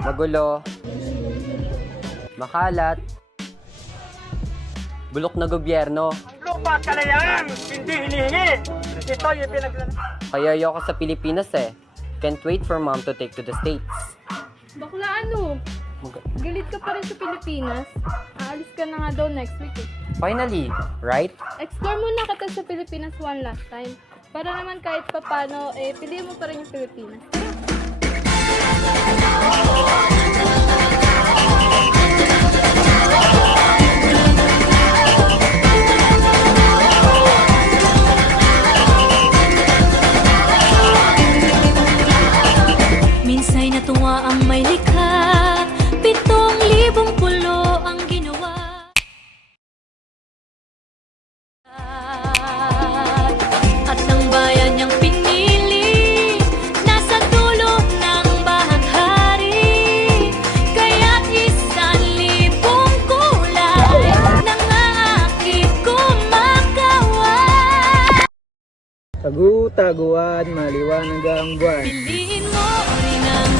magulo, makalat, bulok na gobyerno. Lupa at kalayaan, hindi hinihingi. Ito yung Kaya ayoko sa Pilipinas eh. Can't wait for mom to take to the States. Bakla ano? Galit ka pa rin sa Pilipinas? Aalis ka na nga daw next week eh. Finally, right? Explore muna kita sa Pilipinas one last time. Para naman kahit papano, piliin mo pa rin yung Pilipinas. Minsa'y natuwa ang may likha, 7,000 pulo ang ginawa. At ang bayan niyang pinili, nasa dulo ng bahaghari. Kaya't 1,000 kulay, nangaakit kumakaway. Tagu-taguan, maliwanag ang buwan. Piliin mo rin ang